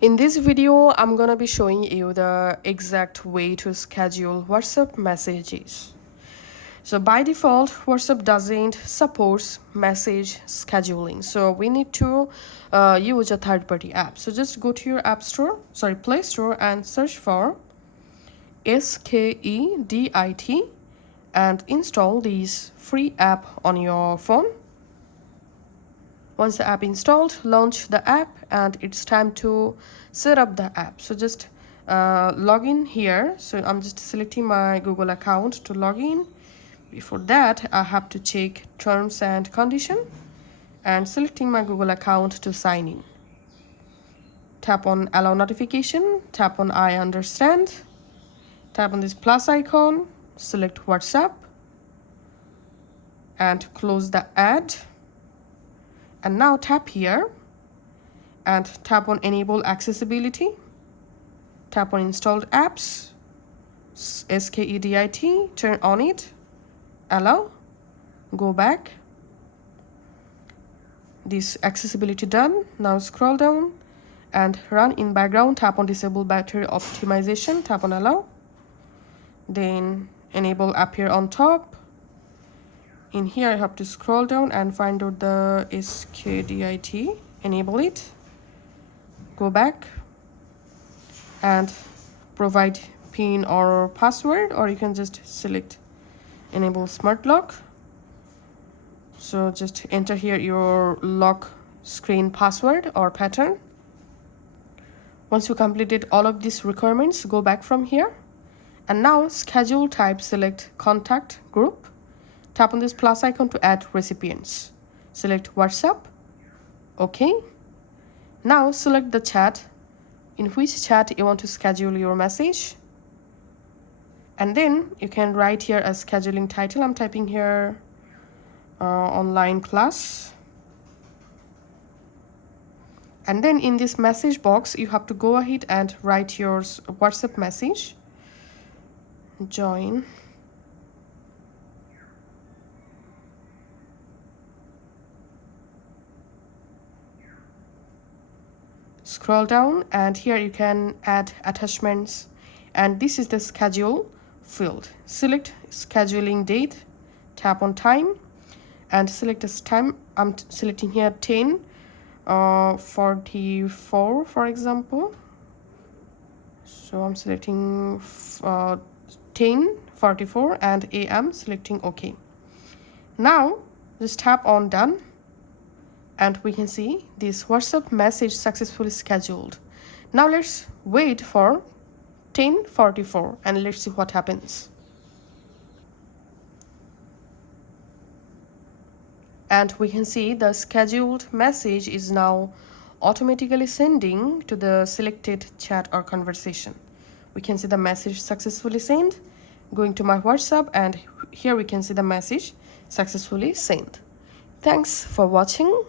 In this video, I'm gonna be showing you the exact way to schedule WhatsApp messages. So by default, WhatsApp doesn't support message scheduling. So we need to use a third-party app. So just go to your Play Store and search for SKEDIT and install this free app on your phone. Once the app installed, launch the app and it's time to set up the app. So just log in here. So I'm just selecting my Google account to log in. Before that, I have to check terms and condition and selecting my Google account to sign in. Tap on allow notification, tap on I understand, tap on this plus icon, select WhatsApp and close the ad. And now tap here and tap on enable accessibility, tap on installed apps, SKEDIT, turn on it, allow, go back. This accessibility done. Now scroll down and run in background, tap on disable battery optimization, tap on allow, then enable appear on top. In here I have to scroll down and find out the SKEDIT, enable it, go back and provide PIN or password, or you can just select enable smart lock. So just enter here your lock screen password or pattern. Once you completed all of these requirements, go back from here and now schedule type, select contact group, tap on this plus icon to add recipients, select WhatsApp, okay. Now select the chat, in which chat you want to schedule your message, and then you can write here a scheduling title. I'm typing here online class, and then in this message box you have to go ahead and write your WhatsApp message, join, scroll down and here you can add attachments, and this is the schedule field. Select scheduling date, tap on time and select this time. I'm selecting here 10:44 for example. So I'm selecting 10:44 and AM, selecting OK. Now just tap on done and we can see this WhatsApp message successfully scheduled. Now let's wait for 10:44 and let's see what happens. And we can see the scheduled message is now automatically sending to the selected chat or conversation. We can see the message successfully sent, going to my WhatsApp, and here we can see the message successfully sent. Thanks for watching.